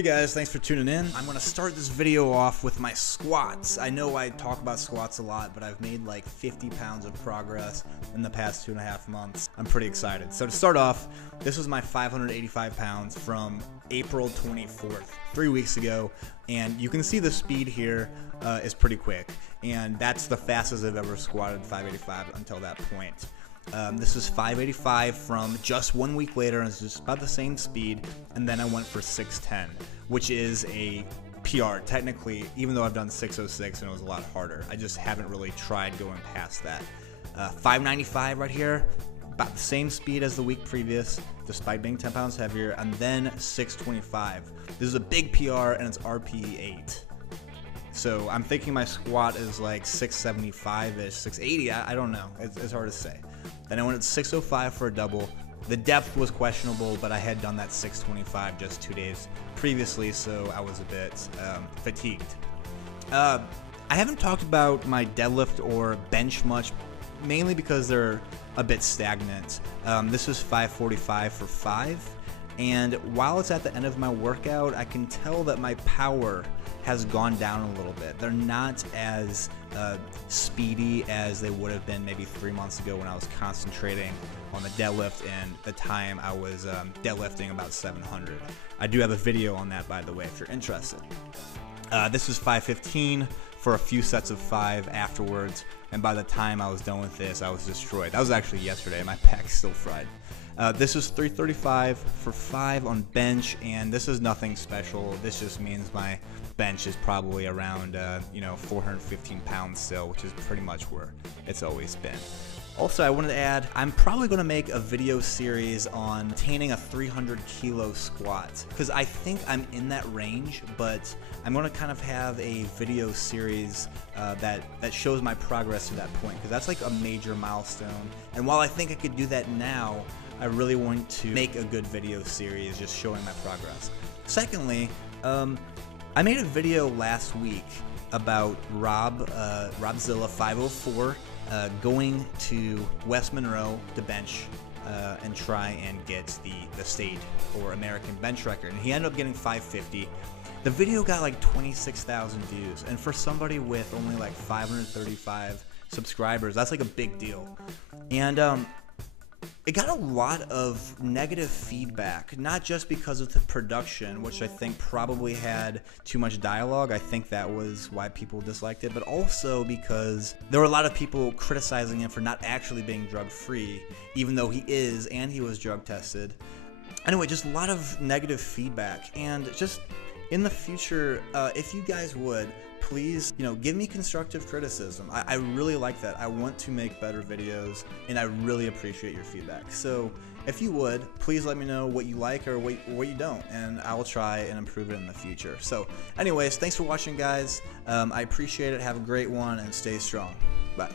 Hey guys, thanks for tuning in. I'm gonna start this video off with my squats. I know I talk about squats a lot, but I've made like 50 pounds of progress in the past 2.5 months. I'm pretty excited. So to start off, this was my 585 pounds from April 24th, 3 weeks ago. And you can see the speed here is pretty quick. And that's the fastest I've ever squatted 585 until that point. This is 585 from just 1 week later, and it's just about the same speed, and then I went for 610, which is a PR technically, even though I've done 606 and it was a lot harder. I just haven't really tried going past that. 595 right here, about the same speed as the week previous, despite being 10 pounds heavier, and then 625. This is a big PR, and it's RPE 8. So I'm thinking my squat is like 675-ish, 680, I don't know, it's hard to say. Then I went at 605 for a double. The depth was questionable, but I had done that 625 just 2 days previously, so I was a bit fatigued. I haven't talked about my deadlift or bench much, mainly because they're a bit stagnant. This was 545 for 5, and while it's at the end of my workout, I can tell that my power has gone down a little bit. They're not as speedy as they would have been maybe 3 months ago when I was concentrating on the deadlift and the time I was deadlifting about 700. I do have a video on that, by the way, if you're interested. This was 515 for a few sets of 5 afterwards, and by the time I was done with this, I was destroyed. That was actually yesterday. My back's still fried. This is 335 for 5 on bench, and this is nothing special. This just means my bench is probably around 415 pounds still, which is pretty much where it's always been. Also, I wanted to add, I'm probably going to make a video series on attaining a 300 kilo squat, because I think I'm in that range, but I'm going to kind of have a video series that shows my progress to that point, because that's like a major milestone. And while I think I could do that now, I really want to make a good video series just showing my progress. Secondly, I made a video last week about Robzilla 504 going to West Monroe to bench and try and get the state or American bench record, and he ended up getting 550. The video got like 26,000 views, and for somebody with only like 535 subscribers, that's like a big deal. And it got a lot of negative feedback, not just because of the production, which I think probably had too much dialogue. I think that was why people disliked it, but also because there were a lot of people criticizing him for not actually being drug-free, even though he is, and he was drug tested. Anyway, just a lot of negative feedback, and just in the future, if you guys would, please, give me constructive criticism. I really like that. I want to make better videos, and I really appreciate your feedback. So if you would, please let me know what you like or what you don't, and I will try and improve it in the future. So anyways, thanks for watching, guys. I appreciate it. Have a great one, and stay strong. Bye.